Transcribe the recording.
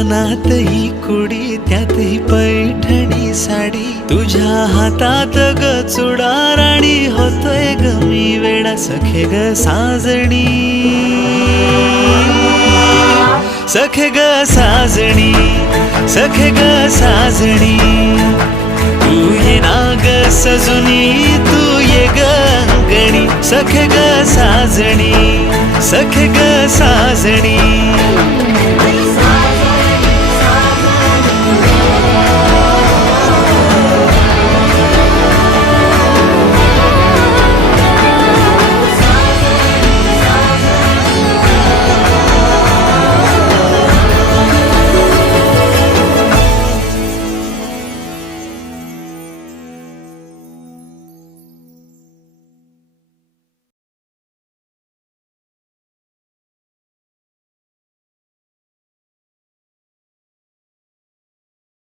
कानात ही कुडी त्यातही पैठणी साडी, तुझ्या हातात ग चुडा राणी, होतोय ग मी वेडा सखे ग साजणी, सखे ग साजणी, सखे ग साजणी. तू ये ना ग सजुनी, तू ये ग अंगणी, सखे ग साजणी, सखे ग साजणी.